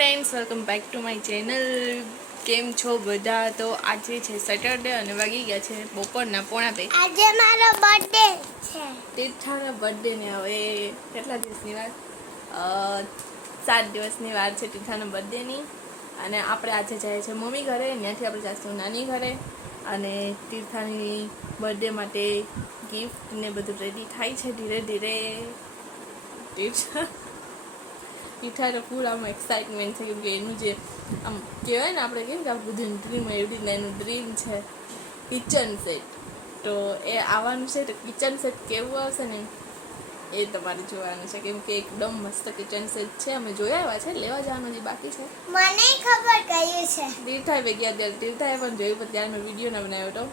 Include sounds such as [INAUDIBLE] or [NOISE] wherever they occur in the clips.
Friends welcome back to my channel કેમ છો બધા? તો આજે છે સેટરડે અને વાગી ગયા છે બપોરના પોણા બે. આજે મારો બર્થડે છે. તીર્થાના બર્થડે ને હવે કેટલા દિવસની વાર? સાત દિવસની વાર છે તીર્થાના બર્થડેની અને આપણે આજે જઈએ છીએ મમ્મી ઘરે ત્યાંથી આપણે જઈશું નાની ઘરે. અને તીર્થાની બર્થડે માટે ગિફ્ટ ને બધું રેડી થાય છે ધીરે ધીરે. તીર્થા ફૂલ આમ એક્સાઇટમેન્ટ છે કેમ કે એનું જે આમ કહેવાય ને આપણે કેમ કે આપણું બધું ડ્રીમ એવી રીતના એનું ડ્રીમ છે કિચન સેટ તો એ આવવાનું છે તો કિચન સેટ કેવું આવશે ને એ તમારે જોવાનું છે કેમ કે એકદમ મસ્ત કિચન સેટ છે અમે જોયા આવ્યા છે લેવા જવાનું જે બાકી છે. મને ખબર કયું છે. તીર્થાએ ભેગી અત્યારે તીર્થાએ પણ જોયું પણ ત્યારે મેં વીડિયો ના બનાવ્યો હતો.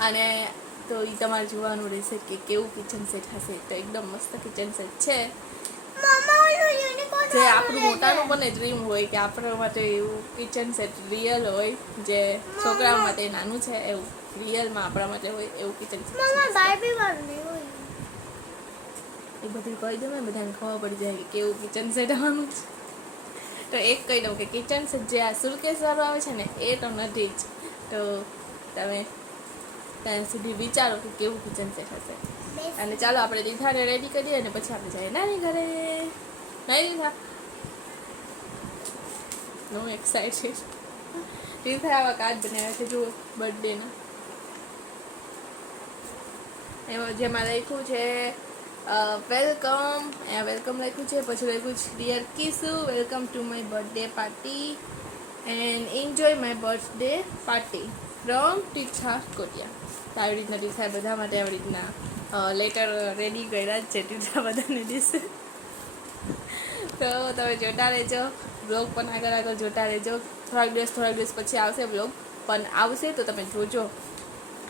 અને તો એ તમારે જોવાનું રહેશે કે કેવું કિચન સેટ હશે. તો એકદમ મસ્ત કિચન સેટ છે. જે આપણું મોટાનું પણ ડ્રીમ હોય કે આપણા માટે એવું કિચન સેટ રિયલ હોય જે છોકરા માટે નાનું છે એવું રિયલમાં આપણા માટે હોય એવું કિચન સેટ મમ્મા બાર્બી વાળું હોય. એ બધું કહી દઉં ને બધાને ખબર પડી જાય કે કેવું કિચન સેટ આવવાનું છે. તો એક કહી દઉં કે કિચન સેટ જે આ સુરકેસ વાળું આવે છે ને એ તો નથી જ. તો તમે ત્યાં સુધી વિચારો કે કેવું કિચન સેટ હશે. અને ચાલો આપણે દીધાને રેડી કરીએ અને પછી આપણે જઈએ નાની ઘરે. નહીં દીઠા નો એક્સાઇટેડ દીઠા આવા કાર્ડ બનાવ્યા છે, જુઓ બર્થડેના એમાં જેમાં લખ્યું છે વેલકમ અહીંયા વેલકમ લખ્યું છે, પછી લખ્યું છે dear Kisu welcome to my birthday party and enjoy my birthday party from ટીચા કોટિયા આવી રીતના ટીચા બધા માટે આવી રીતના લેટર રેડી કર્યા જ છે ટીચા બધાને દિવસે. તો તમે જોતા રહેજો. બ્લોગ પણ આગળ આગળ જોતા રહેજો. થોડાક દિવસ થોડાક દિવસ પછી આવશે બ્લોગ પણ આવશે તો તમે જોજો.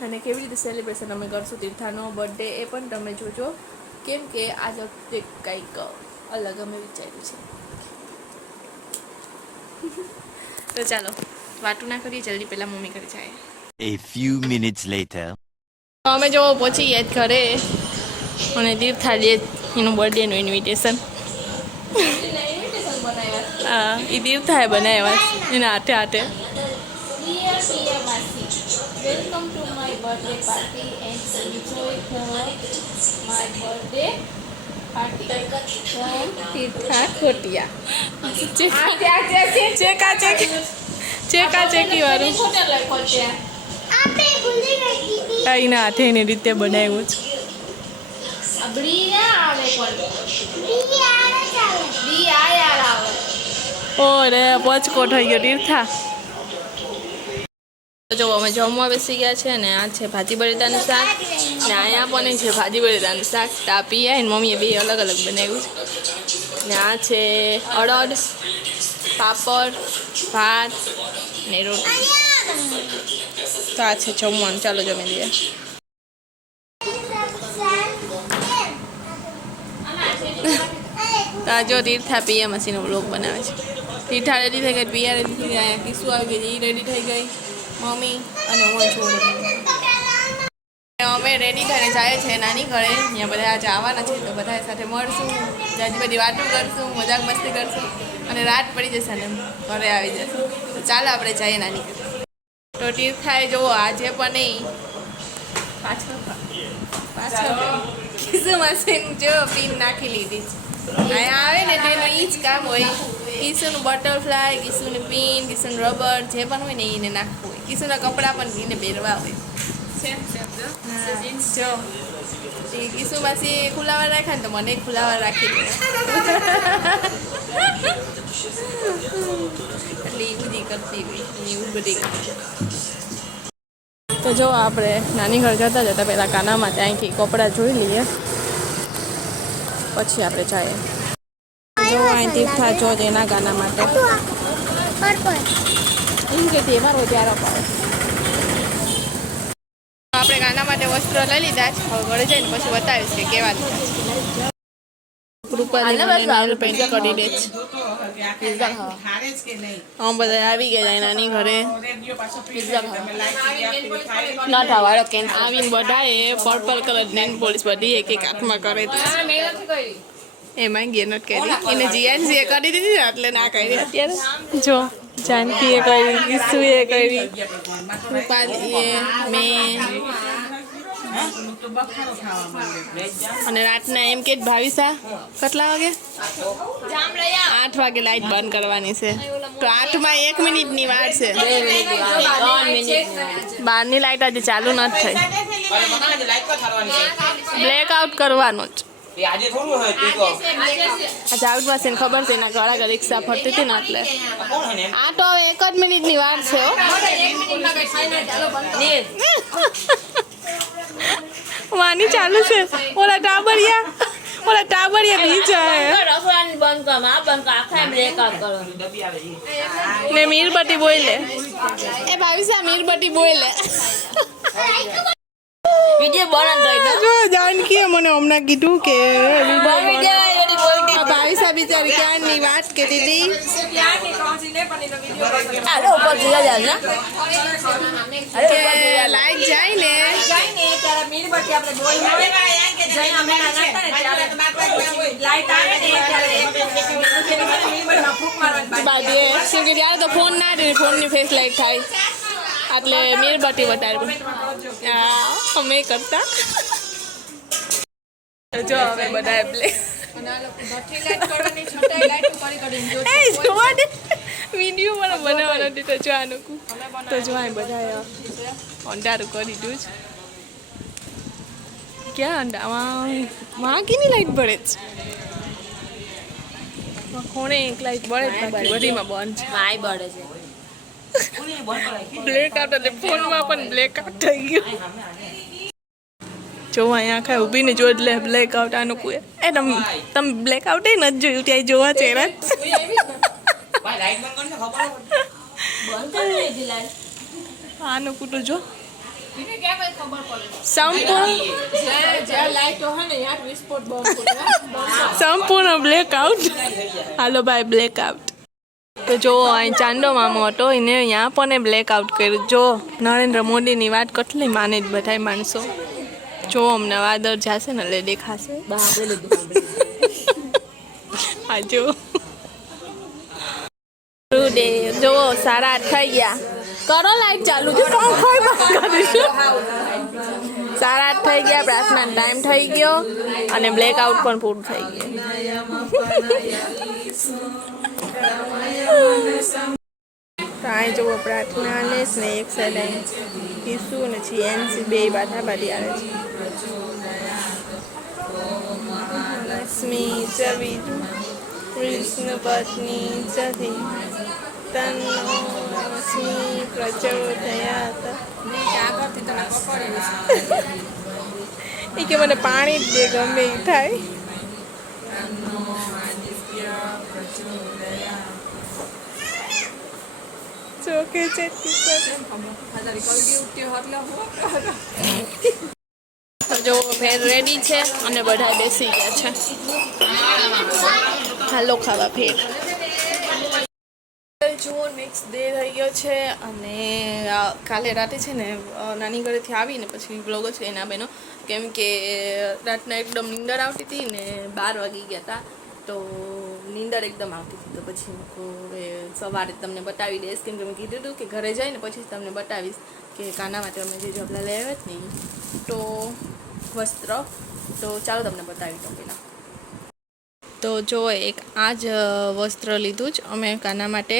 અને કેવી રીતે સેલિબ્રેશન અમે કરશું તીર્થાનો બર્થડે એ પણ તમે જોજો. કેમ કે આ વખતે કંઈક અલગ અમે વિચાર્યું છે. તો ચાલો વાતું ના કરીએ જલ્દી પહેલાં મમ્મી ઘરે જાય. A few minutes later. અમે જો પહોંચી ગયા ઘરે. અને તીર્થા લે એનું બર્થડેનું ઇન્વિટેશન હા એ તીર્થાએ બનાવ્યા છે. એના હાથે હાથે. Welcome to my birthday party and enjoy my birthday હાથે એની રીતે બનાવ્યું છે. દી આવે ચાલે ઓરે, પચકો થઈ ગયો, તીર્થા. જો અમે જમવા બેસી ગયા છે ને આ છે ભાજી બટેટાનું શાક. ને અહીંયા પણ છે ભાજી બટેટાનું શાક તાપી ને મમ્મીએ બે અલગ અલગ બનાવ્યું છે. ને આ છે અડદ, પાપડ, ભાત ને રોટલી. તો આ છે જમવાનું. ચાલો જમી લઈએ. તો જો તીર્થા પીએ મસીનો બ્લોગ બનાવે છે. તીર્થા રેડી થઈ ગઈ પિયા રેડી થઈ ગયા અહીંયા કિસ્સુ આવી ગઈ એ રેડી થઈ ગઈ, મમ્મી અને હું છું અમે રેડી ઘરે જાય છે નાની ઘરે ત્યાં બધા આજે આવવાના છે, તો બધા સાથે મળશું, જાજી બધી વાતો કરશું, મજાક મસ્તી કરશું, અને રાત પડી જશે ને ઘરે આવી જશે. તો ચાલો આપણે જઈએ નાની ઘરે. તો તીર્થાએ જુઓ આજે પણ નહીં પાછળ પાછળ કિસુ મશીન જો પીન નાખી લીધી છે. અહીંયા આવે ને તેનું એ જ કામ હોય. કિસ્સુનું બટરફ્લાય કિસ્સુની પિન કિસ્સુનું રબર જે પણ હોય ને એને નાખવું હોય. કિશુના કપડાં પણ એને પહેરવા હોય. જો. કિસ્સુ માસી ખુલાવા રાખ્યા ને તો મને ખુલાવા રાખી દે. એટલે એ બધી કરતી હોય એવું બધી તો જો આપણે નાની ઘર જતા જતા પહેલાં કાનામાં ત્યાંથી કપડાં જોઈ લઈએ. પછી આપણે જઈએ. જો અહીંથી થાચો જો એના ગાના માટે. એમ કે હોય ત્યારે અપાવે આપણે ગાના માટે વસ્ત્ર લઈ લીધા છે. હવે ઘરે જઈને પછી બતાવીશ કે કેવા લીધા કૃપા કરી દે છે બધા આવી ગયા નાની ઘરે. પિઝા ખાવા ના થવાડો કેમ આવીને બધાએ પર્પલ કલર નેન પોલીસ બધી એક એક હાથમાં કરે છે. એમાં ગેર કરી. એને જીએનસી એ કરી દીધી ને એટલે ના કરી અત્યારે? જો જાનકીએ કરી કિસ્સુએ કરી. રૂપાલીએ મેં અને રાતના એમ કે ભાવિસા કેટલા વાગે? આઠ વાગે લાઈટ બંધ કરવાની છે. તો આઠમાં એક મિનિટની વાર છે. બહારની લાઈટ આજે ચાલુ નથી થઈ. બ્લેક આઉટ કરવાનો જ. આજે આઉટ પાસે ખબર છે એના ઘણા ઘર રિક્ષા ફરતી હતી ને એટલે. આ તો હવે એક જ મિનિટની વાર છે હો. [LAUGHS] વાની ચાલુ છે. ઓલા ટાબરિયા ઓલા ટાબરિયા બીજા હે રખડાની બંધ કર આ બંધ કર આખા બ્રેકઅપ કરો ડબ્બી આવે છે ને મીરબત્તી બોલે એ ભાવિસા મીરબત્તી બોલે વિડિયો કરી દો જો જાનકીએ મને હમણાં કીધું કે ભાવિસા બિચારી ક્યારની વાત કરી હતી આલો ઉપર જઈ જા ને. કે લાઈટ જાય ને બાદીએ શું કે ત્યારે તો ફોન ના દે ફોનની ફેસ લાઈટ થાય. એટલે બતાડ્યું હા. અમે કરતા. જો હવે બધા વીડિયો મને બનાવવાનો હતી તો જો આનું તો જો આ બધા કરી દીધું જ ક્યાં અંડામાં માં કેની લાઈટ બળે છે? કોણે એક લાઈટ બળે જ બાકી બધીમાં બંધ છે. માય બળે છે. બ્લેક આઉટ એટલે ફોનમાં પણ બ્લેક આઉટ થઈ ગયું. જો અહીંયા આખા ઊભીને જો એટલે બ્લેક આઉટ આનું કોઈ એ તમે બ્લેક આઉટ એ નથી જોયું, ત્યાં જોવા ચહેરા આનું કુટું જો. સંપૂર્ણ બ્લેક આઉટ હાલો ભાઈ બ્લેક આઉટ તો જો, અહીં ચાંદો મામો હતો, એને અહીંયા પણ બ્લેક આઉટ કર્યું. જો, નરેન્દ્ર મોદીની વાત કેટલી, માને જ બધાય માણસો. જો અમને વાદળ જાશે ને એટલે દેખાશે. હા જો ગુરુદેવ જો સારા આઠ થઈ ગયા. કરો લાઈટ ચાલુ છે સારા આઠ થઈ ગયા પ્રાર્થના ટાઈમ થઈ ગયો અને બ્લેક આઉટ પણ પૂરું થઈ ગયું. તો અહીં જુઓ પ્રાર્થના અને સ્નેક સાઈડ ઈસુ અને જીએનસી બે બાધી આવે છે. લક્ષ્મી જવી વિષ્ણુ વિષ્ણુ પત્ની ચથી તન્નો લક્ષ્મી પ્રચોદયાત એ કે મને પાણી જ દે ગમે થાય. ચોકે છે જો ફેર રેડી છે અને બધા બેસી ગયા છે. હાલો ખાવા ફેર. જુઓ નેક્સ્ટ ડે થઈ ગયો છે અને કાલે રાતે છે ને નાની ઘરેથી આવીને પછી બ્લોગ છે એના બેનો કેમ કે રાતના એકદમ નીંદર આવતી હતી ને બાર વાગી ગયા હતા. તો નીંદર એકદમ આવતી હતી. તો પછી હવે સવારે તમને બતાવી દઈશ, કેમ કે મેં કીધું હતું કે ઘરે જઈને પછી તમને બતાવીશ કે કાના માટે અમે જે જબલા આવ્યા જ નહીં તો વસ્ત્ર. તો ચાલો તમને બતાવી દઉં પહેલાં. તો જો એક આ જ વસ્ત્ર લીધું જ. અમે કાના માટે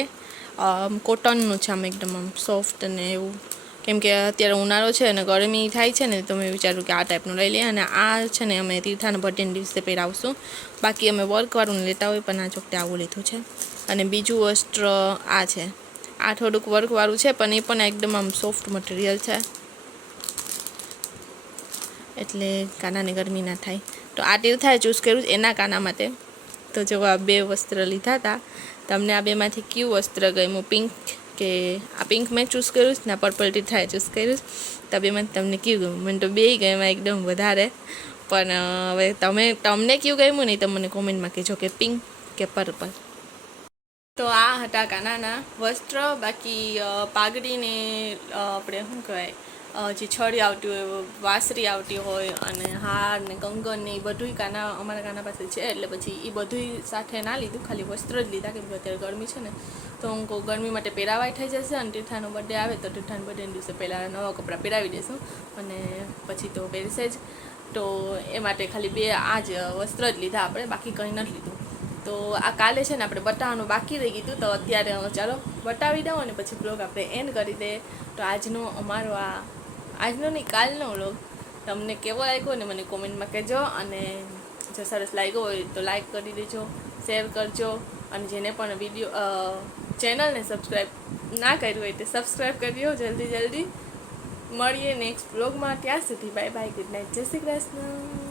કોટનનું છે આમ એકદમ આમ સોફ્ટ અને એવું કેમ કે અત્યારે ઉનાળો છે અને ગરમી થાય છે ને, તો મેં વિચાર્યું કે આ ટાઈપનું લઈ લઈએ અને આ છે ને અમે તીર્થાના ભટ્ટીને દિવસે પહેરાવશું. બાકી અમે વર્કવાળું લેતા હોય, પણ આ ચોકતે આવું લીધું છે. અને બીજું વસ્ત્ર આ છે. આ થોડુંક વર્કવાળું છે, પણ એ પણ એકદમ આમ સોફ્ટ મટીરિયલ છે. એટલે કાનાને ગરમી ના થાય. તો આ તીર્થાએ ચૂઝ કર્યું એના કાના માટે. તો જો આ બે વસ્ત્ર લીધા હતા તમને આ બેમાંથી કયું વસ્ત્ર ગમ્યું? પિંક કે આ પિંક મેં ચૂઝ કર્યું ને આ પર્પલ ટીઠાએ ચૂઝ કર્યું તો બેમાંથી તમને ગમ્યું મને તો બે ગમ્યા એકદમ વધારે. પણ હવે તમે, તમને કયું ગમ્યું નહીં તમે મને કોમેન્ટમાં કહેજો કે પિંક કે પર્પલ. તો આ હતા કાનાના વસ્ત્ર. બાકી પાઘડીને આપણે શું કહેવાય? જે છડી આવતી હોય વાસરી આવતી હોય અને હાર ને કંગન ને એ બધુંય કાના, અમારા કાના પાસે છે. એટલે પછી એ બધુંય સાથે ના લીધું. ખાલી વસ્ત્ર જ લીધા કેમ કે અત્યારે ગરમી છે ને. તો હું કહું, ગરમી માટે પહેરાવાય થઈ જશે અને તીર્થાનો બર્થડે આવે તો તીર્થાના બર્થડેના દિવસે પહેલાં નવા કપડાં પહેરાવી દઈશું અને પછી તો પહેરશે જ. તો એ માટે ખાલી બે આ જ વસ્ત્ર જ લીધા આપણે, બાકી કંઈ નથી લીધું. તો આ કાલે છે ને આપણે બતાવવાનું બાકી રહી ગયું તો અત્યારે ચાલો બતાવી દઉં અને પછી બ્લોગ આપણે એન્ડ કરી દે. તો આજનો અમારો આ આજનો નહીં કાલનો વ્લોગ તમને કેવો લાગ્યો ને મને કોમેન્ટમાં કહેજો અને જો સરસ લાગ્યો હોય તો લાઈક કરી દેજો શેર કરજો અને જેને પણ વીડિયો ચેનલને સબસ્ક્રાઈબ ના કર્યું હોય તે સબસ્ક્રાઈબ કરજો જલ્દી જલ્દી. મળીએ નેક્સ્ટ બ્લોગમાં ત્યાં સુધી બાય બાય ગુડ નાઇટ જય શ્રી કૃષ્ણ.